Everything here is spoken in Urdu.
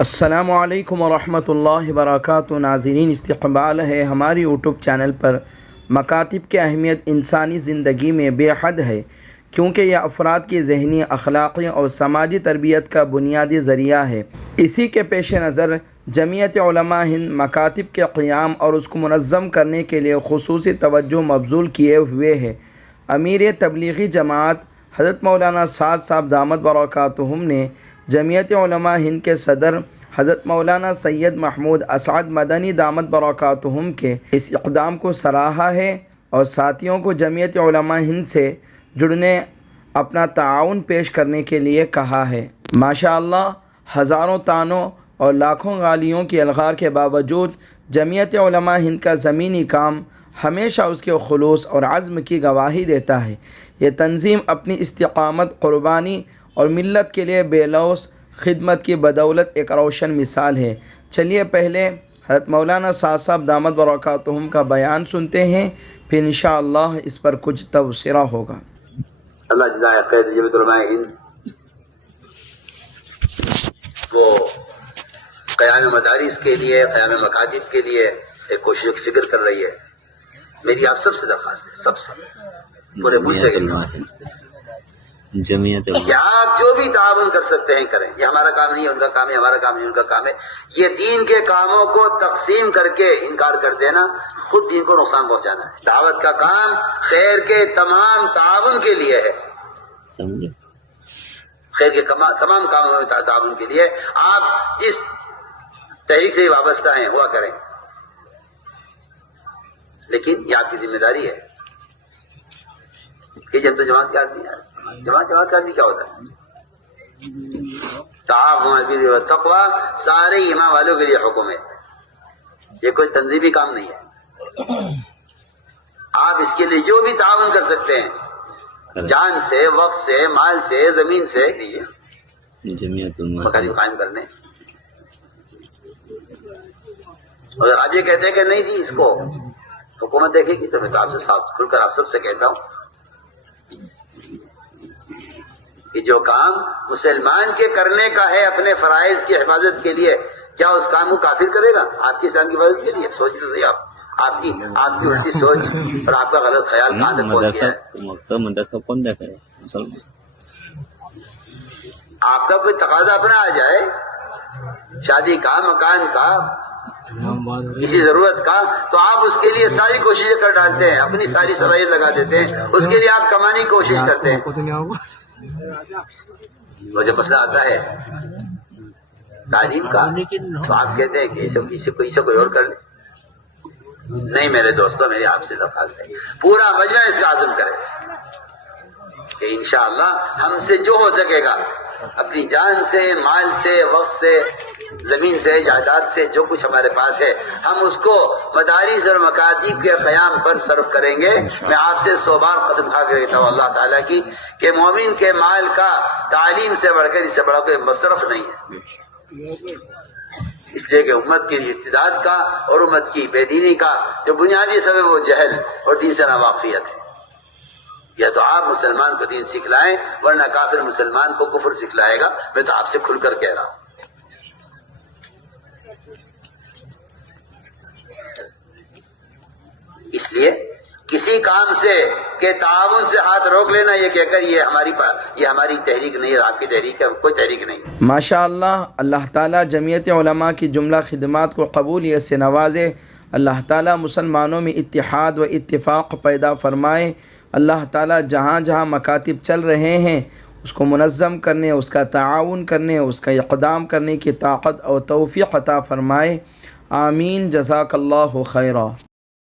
السلام علیکم ورحمۃ اللہ وبرکاتہ۔ ناظرین، استقبال ہے ہماری یوٹیوب چینل پر۔ مکاتب کی اہمیت انسانی زندگی میں بے حد ہے، کیونکہ یہ افراد کی ذہنی، اخلاقی اور سماجی تربیت کا بنیادی ذریعہ ہے۔ اسی کے پیش نظر جمعیت علماء ہند مکاتب کے قیام اور اس کو منظم کرنے کے لیے خصوصی توجہ مبذول کیے ہوئے ہے۔ امیر تبلیغی جماعت حضرت مولانا سعد صاحب دامت برکاتہم نے جمعیت علماء ہند کے صدر حضرت مولانا سید محمود اسعد مدنی دامت برکاتہم کے اس اقدام کو سراہا ہے اور ساتھیوں کو جمعیت علماء ہند سے جڑنے، اپنا تعاون پیش کرنے کے لیے کہا ہے۔ ماشاءاللہ، ہزاروں طعنوں اور لاکھوں گالیوں کی الغار کے باوجود جمعیت علماء ہند کا زمینی کام ہمیشہ اس کے خلوص اور عزم کی گواہی دیتا ہے۔ یہ تنظیم اپنی استقامت، قربانی اور ملت کے لیے بے لوث خدمت کی بدولت ایک روشن مثال ہے۔ چلیے پہلے حضرت مولانا سعد صاحب دامت برکاتہم کا بیان سنتے ہیں، پھر انشاءاللہ اس پر کچھ تبصرہ ہوگا۔ اللہ جزائے خیر جمعیت علماء ہند وہ قیام مدارس کے لیے، قیام مکاتب کے لیے ایک کوشش فکر کر رہی ہے۔ میری آپ سب سے درخواست ہے، سب سے پورے ملک سے کہ آپ جو بھی تعاون کر سکتے ہیں کریں۔ یہ ہمارا کام نہیں ہے، ان کا کام ہے، ہمارا کام نہیں ان کا کام ہے۔ یہ دین کے کاموں کو تقسیم کر کے انکار کر دینا خود دین کو نقصان پہنچانا ہے۔ دعوت کا کام خیر کے تمام تعاون کے لیے ہے، خیر کے تمام کاموں میں تعاون کے لیے آپ جس تحریک سے وابستہ ہیں ہوا کریں، لیکن یہ آپ کی ذمہ داری ہے کہ جب تو جماعت کا آدمی ہے، جماعت کا آدمی کیا ہوتا ہے؟ تعاون تقویٰ سارے ایمان والوں کے لیے حکم ہے، یہ کوئی تنظیمی کام نہیں ہے۔ آپ اس کے لیے جو بھی تعاون کر سکتے ہیں، جان سے، وقت سے، مال سے، زمین سے کیجیے مکاتب قائم کرنے۔ اگر آپ یہ کہتے ہیں کہ نہیں جی اس کو حکومت دیکھے گی، تو میں تو آپ سے صاف کھل کر آپ سب سے کہتا ہوں کہ جو کام مسلمان کے کرنے کا ہے اپنے فرائض کی حفاظت کے لیے، کیا اس کام کو کافر کرے گا آپ کی اسلام کی حفاظت کے لیے؟ سوچ تو صحیح آپ کی الٹی سوچ اور آپ کا غلط خیال کہاں تک پہنچ گیا ہے۔ آپ کا کوئی تقاضا اپنا آ جائے، شادی کا، مکان کا، کسی ضرورت کا، تو آپ اس کے لیے ساری کوششیں کر ڈالتے ہیں، اپنی ساری صلاحیت لگا دیتے ہیں، اس کے لیے آپ کمانے کی کوشش کرتے ہیں۔ وہ جب مسئلہ آتا ہے تعلیم کا، تو آپ کہتے ہیں کہ اسے کوئی اور کر دے۔ نہیں میرے دوستوں، میری آپ سے درخواست ہے پورا مجمع اس کا عزم کرے کہ انشاءاللہ ہم سے جو ہو سکے گا اپنی جان سے، مال سے، وقت سے، زمین سے، جائیداد سے، جو کچھ ہمارے پاس ہے ہم اس کو مدارس اور مکاتب کے قیام پر صرف کریں گے۔ میں آپ سے 100 بار قسم کھا کے کہتا ہوں اللہ تعالیٰ کی کہ مومن کے مال کا تعلیم سے بڑھ کر اس سے بڑا کوئی مصرف نہیں ہے، اس لیے کہ امت کی ارتداد کا اور امت کی بے دینی کا جو بنیادی سبب وہ جہل اور دین سے ناواقفیت ہے۔ یا تو آپ مسلمان کو دین سکھلائیں، ورنہ کافر مسلمان کو کفر سکھلائے گا۔ میں تو آپ سے کھل کر کہہ رہا ہوں۔ اس لیے کسی کام سے کہ تعاون سے ہاتھ روک لینا یہ کہہ کر یہ ہماری تحریک نہیں ہے، آپ کی تحریک ہے، کوئی تحریک نہیں۔ ماشاءاللہ، اللہ تعالیٰ جمعیت علماء کی جملہ خدمات کو قبولیت سے نوازے۔ اللہ تعالیٰ مسلمانوں میں اتحاد و اتفاق پیدا فرمائے۔ اللہ تعالیٰ جہاں جہاں مکاتب چل رہے ہیں اس کو منظم کرنے، اس کا تعاون کرنے، اس کا اقدام کرنے کی طاقت اور توفیق عطا فرمائے۔ آمین۔ جزاک اللہ خیرا۔